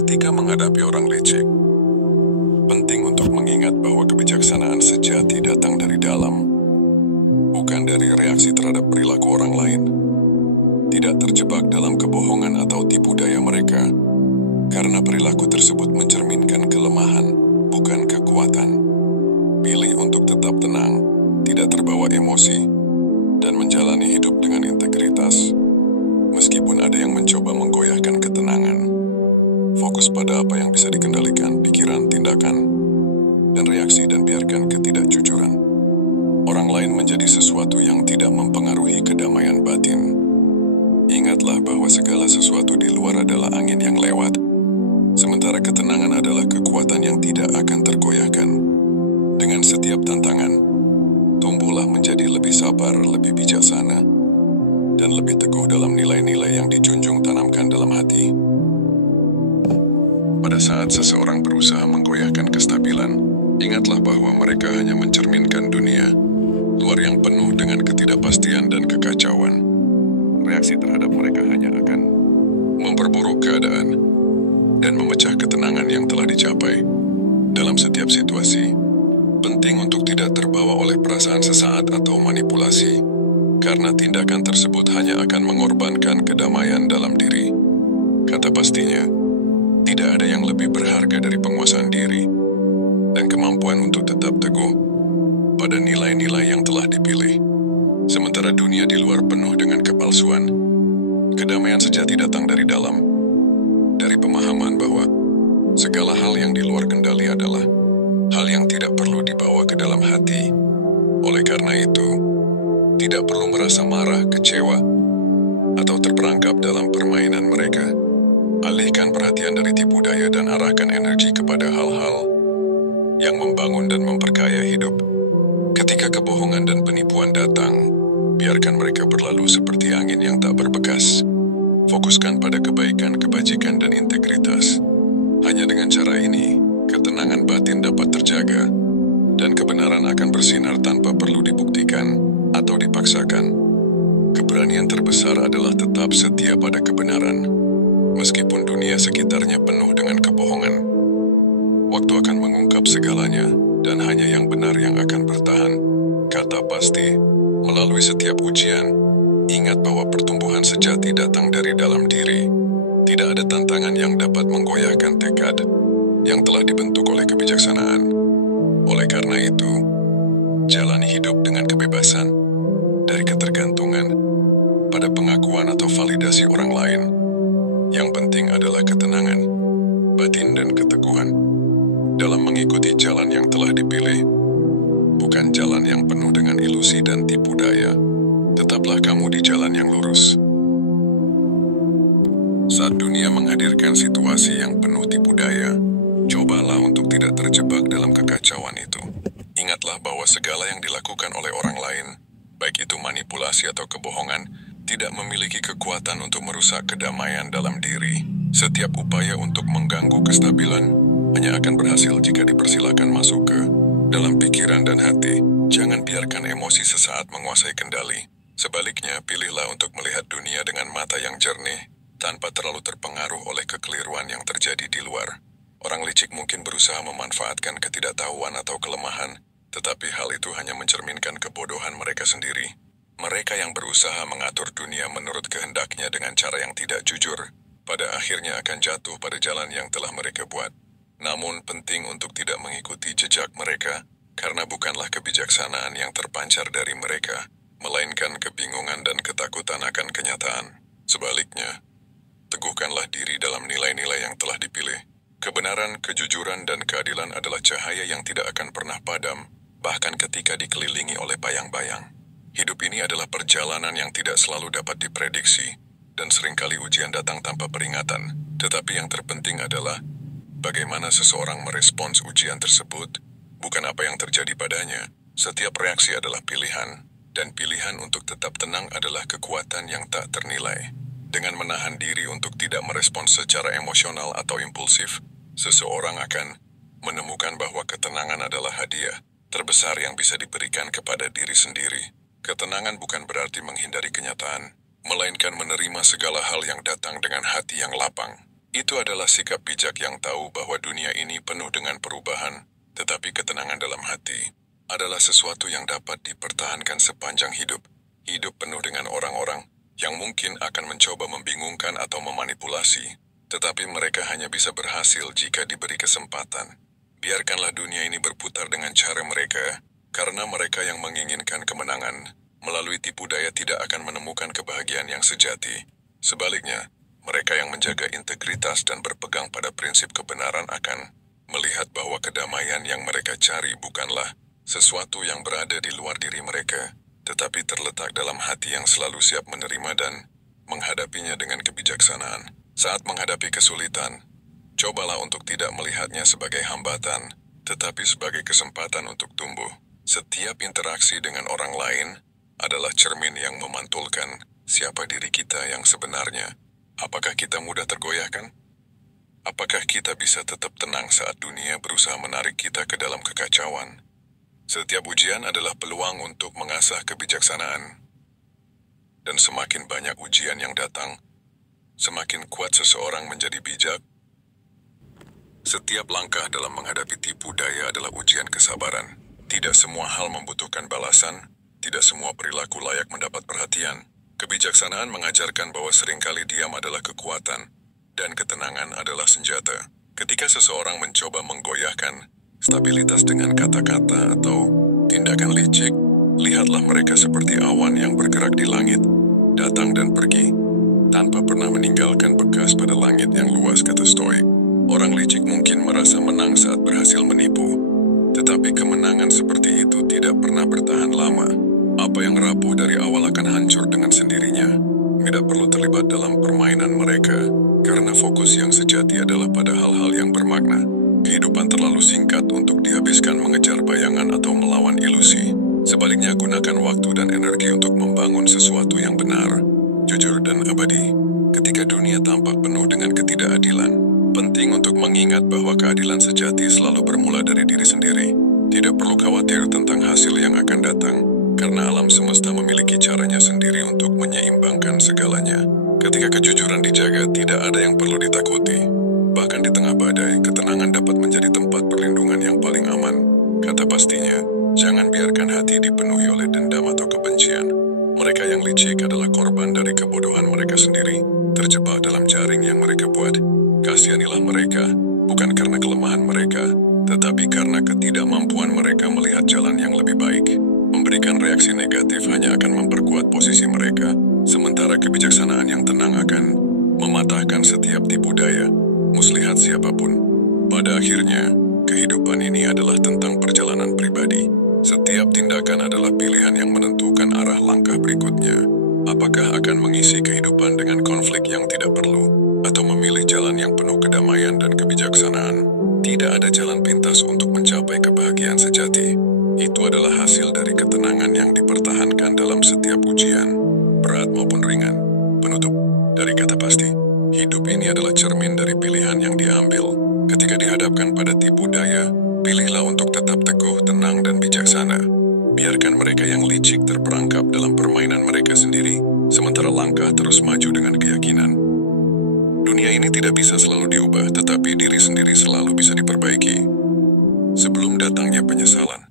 Ketika menghadapi orang licik, penting untuk mengingat bahwa kebijaksanaan sejati datang dari dalam, bukan dari reaksi terhadap perilaku orang lain. Tidak terjebak dalam kebohongan atau tipu daya mereka, karena perilaku tersebut mencerminkan kelemahan, bukan kekuatan. Pilih untuk tetap tenang, tidak terbawa emosi, dan menjalani hidup dengan integritas. Meskipun ada yang mencoba menggoyahkan ketenangan, fokus pada apa yang bisa dikendalikan, pikiran, tindakan, dan reaksi, dan biarkan ketidakjujuran orang lain menjadi sesuatu yang tidak mempengaruhi kedamaian batin. Ingatlah bahwa segala sesuatu di luar adalah angin yang lewat, sementara ketenangan adalah kekuatan yang tidak akan tergoyahkan. Dengan setiap tantangan, tumbuhlah menjadi lebih sabar, lebih bijaksana, dan lebih teguh dalam nilai-nilai yang dijunjung tanamkan dalam hati. Pada saat seseorang berusaha menggoyahkan kestabilan, ingatlah bahwa mereka hanya mencerminkan dunia luar yang penuh dengan ketidakpastian dan kekacauan. Reaksi terhadap mereka hanya akan memperburuk keadaan dan memecah ketenangan yang telah dicapai. Dalam setiap situasi, penting untuk tidak terbawa oleh perasaan sesaat atau manipulasi, karena tindakan tersebut hanya akan mengorbankan kedamaian dalam diri. Kata pastinya, tidak ada yang lebih berharga dari penguasaan diri dan kemampuan untuk tetap teguh pada nilai-nilai yang telah dipilih. Sementara dunia di luar penuh dengan kepalsuan, kedamaian sejati datang dari dalam, dari pemahaman bahwa segala hal yang di luar kendali adalah hal yang tidak perlu dibawa ke dalam hati. Oleh karena itu, tidak perlu merasa marah, kecewa, atau terperangkap dalam permainan mereka. Alihkan perhatian dari tipu daya dan arahkan energi kepada hal-hal yang membangun dan memperkaya hidup. Ketika kebohongan dan penipuan datang, biarkan mereka berlalu seperti angin yang tak berbekas. Fokuskan pada kebaikan, kebajikan, dan integritas. Hanya dengan cara ini, ketenangan batin dapat terjaga, dan kebenaran akan bersinar tanpa perlu dibuktikan atau dipaksakan. Keberanian terbesar adalah tetap setia pada kebenaran, meskipun dunia sekitarnya penuh dengan kebohongan. Waktu akan mengungkap segalanya, dan hanya yang benar yang akan bertahan. Kata pasti, melalui setiap ujian, ingat bahwa pertumbuhan sejati datang dari dalam diri. Tidak ada tantangan yang dapat menggoyahkan tekad yang telah dibentuk oleh kebijaksanaan. Oleh karena itu, jalani hidup dengan kebebasan dari ketergantungan pada pengakuan atau validasi orang lain. Yang penting adalah ketenangan batin dan keteguhan dalam mengikuti jalan yang telah dipilih, bukan jalan yang penuh dengan ilusi dan tipu daya. Tetaplah kamu di jalan yang lurus. Saat dunia menghadirkan situasi yang penuh tipu daya, cobalah untuk tidak terjebak dalam kekacauan itu. Ingatlah bahwa segala yang dilakukan oleh orang lain, baik itu manipulasi atau kebohongan, tidak memiliki kekuatan untuk merusak kedamaian dalam diri. Setiap upaya untuk mengganggu kestabilan hanya akan berhasil jika dipersilakan masuk ke dalam pikiran dan hati. Jangan biarkan emosi sesaat menguasai kendali. Sebaliknya, pilihlah untuk melihat dunia dengan mata yang jernih, tanpa terlalu terpengaruh oleh kekeliruan yang terjadi di luar. Orang licik mungkin berusaha memanfaatkan ketidaktahuan atau kelemahan, tetapi hal itu hanya mencerminkan kebodohan mereka sendiri. Mereka yang berusaha mengatur dunia menurut kehendaknya dengan cara yang tidak jujur, pada akhirnya akan jatuh pada jalan yang telah mereka buat. Namun penting untuk tidak mengikuti jejak mereka, karena bukanlah kebijaksanaan yang terpancar dari mereka, melainkan kebingungan dan ketakutan akan kenyataan. Sebaliknya, teguhkanlah diri dalam nilai-nilai yang telah dipilih. Kebenaran, kejujuran, dan keadilan adalah cahaya yang tidak akan pernah padam, bahkan ketika dikelilingi oleh bayang-bayang. Hidup ini adalah perjalanan yang tidak selalu dapat diprediksi, dan seringkali ujian datang tanpa peringatan. Tetapi yang terpenting adalah bagaimana seseorang merespons ujian tersebut, bukan apa yang terjadi padanya. Setiap reaksi adalah pilihan, dan pilihan untuk tetap tenang adalah kekuatan yang tak ternilai. Dengan menahan diri untuk tidak merespons secara emosional atau impulsif, seseorang akan menemukan bahwa ketenangan adalah hadiah terbesar yang bisa diberikan kepada diri sendiri. Ketenangan bukan berarti menghindari kenyataan, melainkan menerima segala hal yang datang dengan hati yang lapang. Itu adalah sikap bijak yang tahu bahwa dunia ini penuh dengan perubahan, tetapi ketenangan dalam hati adalah sesuatu yang dapat dipertahankan sepanjang hidup. Hidup penuh dengan orang-orang yang mungkin akan mencoba membingungkan atau memanipulasi, tetapi mereka hanya bisa berhasil jika diberi kesempatan. Biarkanlah dunia ini berputar dengan cara mereka, karena mereka yang menginginkan kemenangan melalui tipu daya tidak akan menemukan kebahagiaan yang sejati. Sebaliknya, mereka yang menjaga integritas dan berpegang pada prinsip kebenaran akan melihat bahwa kedamaian yang mereka cari bukanlah sesuatu yang berada di luar diri mereka, tetapi terletak dalam hati yang selalu siap menerima dan menghadapinya dengan kebijaksanaan. Saat menghadapi kesulitan, cobalah untuk tidak melihatnya sebagai hambatan, tetapi sebagai kesempatan untuk tumbuh. Setiap interaksi dengan orang lain adalah cermin yang memantulkan siapa diri kita yang sebenarnya. Apakah kita mudah tergoyahkan? Apakah kita bisa tetap tenang saat dunia berusaha menarik kita ke dalam kekacauan? Setiap ujian adalah peluang untuk mengasah kebijaksanaan. Dan semakin banyak ujian yang datang, semakin kuat seseorang menjadi bijak. Setiap langkah dalam menghadapi tipu daya adalah ujian kesabaran. Tidak semua hal membutuhkan balasan, tidak semua perilaku layak mendapat perhatian. Kebijaksanaan mengajarkan bahwa seringkali diam adalah kekuatan, dan ketenangan adalah senjata. Ketika seseorang mencoba menggoyahkan stabilitas dengan kata-kata atau tindakan licik, lihatlah mereka seperti awan yang bergerak di langit, datang dan pergi, tanpa pernah meninggalkan bekas pada langit yang luas, kata Stoik. Orang licik mungkin merasa menang saat berhasil menipu, tetapi kemenangan seperti itu tidak pernah bertahan lama. Apa yang rapuh dari awal akan hancur dengan sendirinya. Tidak perlu terlibat dalam permainan mereka, karena fokus yang sejati adalah pada hal-hal yang bermakna. Kehidupan terlalu singkat untuk dihabiskan mengejar bayangan atau melawan ilusi. Sebaliknya, gunakan waktu dan energi untuk membangun sesuatu yang benar, jujur dan abadi. Ketika dunia tampak penuh dengan ketidakadilan, penting untuk mengingat bahwa keadilan sejati selalu bermula dari diri sendiri. Tidak perlu khawatir tentang hasil yang akan datang, karena alam semesta memiliki caranya sendiri untuk menyeimbangkan segalanya. Ketika kejujuran dijaga, tidak ada yang perlu ditakuti. Bahkan di tengah badai, ketenangan dapat menjadi tempat perlindungan yang paling aman. Kata pastinya, jangan biarkan hati dipenuhi oleh dendam atau kebencian. Mereka yang licik adalah korban dari kebodohan mereka sendiri, terjebak dalam jaring yang mereka buat. Kasihanilah mereka, bukan karena kelemahan mereka, tetapi karena ketidakmampuan mereka melihat jalan yang lebih baik. Memberikan reaksi negatif hanya akan memperkuat posisi mereka, sementara kebijaksanaan yang tenang akan mematahkan setiap tipu daya, muslihat siapapun. Pada akhirnya, kehidupan ini adalah tentang perjalanan pribadi. Setiap tindakan adalah pilihan yang menentukan arah langkah berikutnya. Apakah akan mengisi kehidupan dengan konflik yang tidak perlu, atau memilih jalan yang penuh kedamaian dan kebijaksanaan? Tidak ada jalan pintas untuk mencapai kebahagiaan sejati. Itu adalah hasil dari ketenangan yang dipertahankan dalam setiap ujian, berat maupun ringan. Penutup dari kata pasti, hidup ini adalah cermin dari pilihan yang diambil. Ketika dihadapkan pada tipu daya, pilihlah untuk tetap teguh, tenang, dan bijaksana. Biarkan mereka yang licik terperangkap dalam permainan mereka sendiri, sementara langkah terus maju dengan keyakinan. Dunia ini tidak bisa selalu diubah, tetapi diri sendiri selalu bisa diperbaiki. Sebelum datangnya penyesalan,